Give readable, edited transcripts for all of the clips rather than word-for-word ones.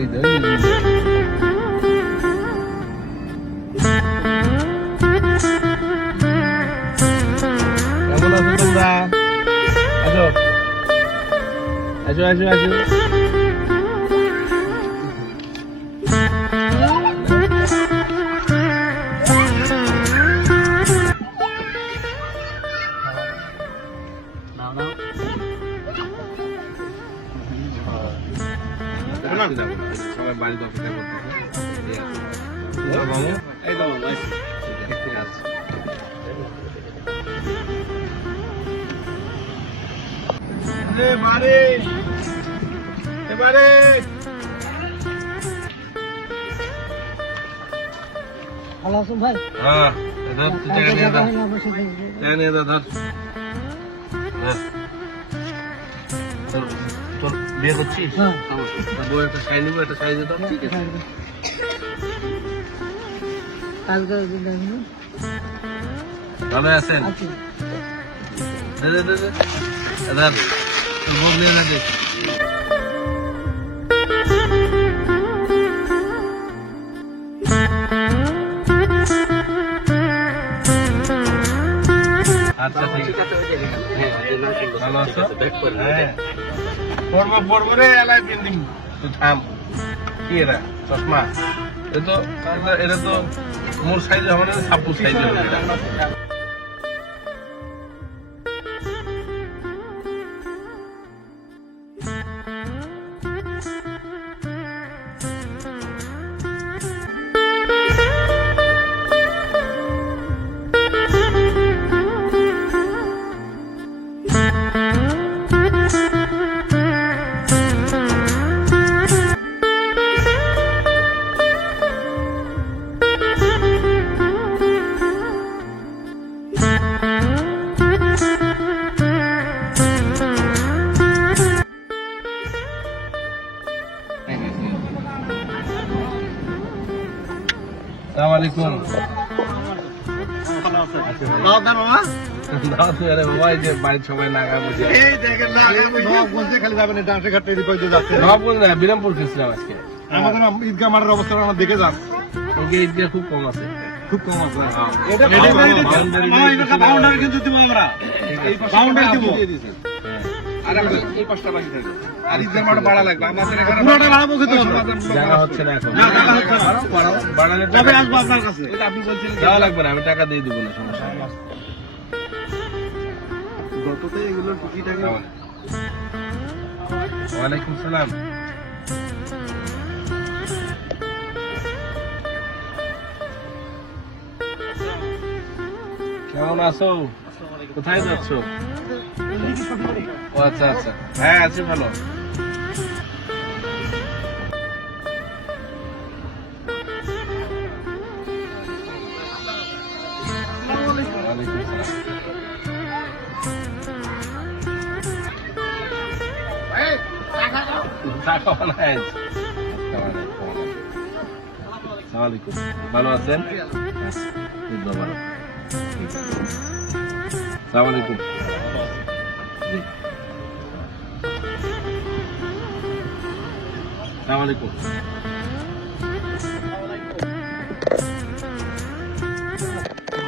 কেমন আছো তোমরা? আসো আসো আসো আসো। সবাই বাড়িতে অপেক্ষা করতেছে। এই তো এবারে এবারে ভালো আছেন ভাই? হ্যাঁ ধর তুই টাকা নিয়ে দাও, টাকা নিয়ে দাও, ধর ধর। তোর বিয়ে করছিস? তোর বউ একটা শাড়ি নিবো, একটা শাড়ি দিতাম। ঠিক আছে, ভালো আছেন? দে দে দে দে ধর, তোর বউ নিয়ে না দে। আচ্ছা ঠিক আছে, ভালো আছো? হ্যাঁ পড়বো পড়বো রে, এলাই পিন্দিম। তুই থাম। কি এরা চশমা? এটা তো মোর সাইজে হবে না, সাব্বুর সাইজে হবে। আসসালামু আলাইকুম। বাড়ির সবাই নাগা বুঝে বিরামপুর গেছিলাম আজকে। আমাদের ঈদগাহ মাঠের অবস্থা আমরা দেখে যান, ঈদগাহ খুব কম আছে, খুব কম আছে। জায়গা হচ্ছে না এখন, যাওয়া লাগবে না, আমি টাকা দিয়ে দিব না, সমস্যা নেই। ওয়ালাইকুম সালাম। কেমন আছো? কোথায় যাচ্ছ? ও আচ্ছা আচ্ছা, হ্যাঁ আছি ভালো। ওয়ালাইকুম সালাম। ভালো আছেন? সালাম আলাইকুম। সালাম আলাইকুম।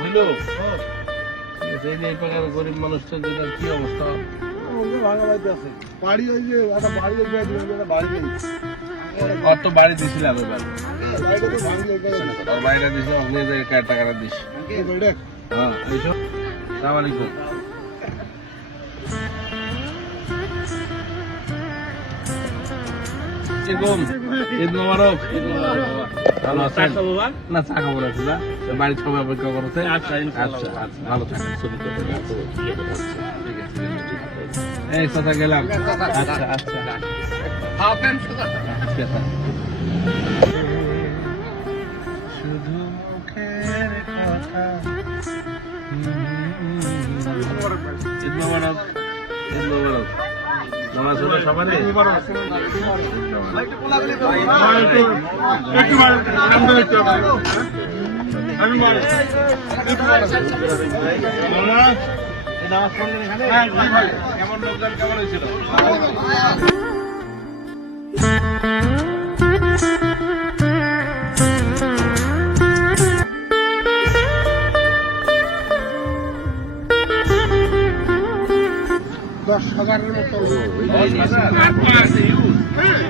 বুঝলো এই প্রকার গরিব মানুষটা যেটা কি অবস্থা, বাড়ি ওই যে একটা বাড়ি বাড়ি আর তো বাড়ি দিছিলাম এবার, বাড়িটা দিছিলাম, আপনি টাকাটা দিস। হ্যাঁ এইসব। সালাম আলাইকুম। ঈদ মোবারক। ভালো আছেন? না চা খাবো না, বাড়ির সবাই অপেক্ষা করছে। আচ্ছা আচ্ছা আচ্ছা, ভালো থাকেন। এই কথা গেলাম। আচ্ছা আচ্ছা শুধু মুখের কথা। ঈদ মোবারক, ঈদ মোবারক। নামাজ হলো সবারই। কেমন লোকজন, কেমন হয়েছিল? খাবারের মতো হ্যাঁ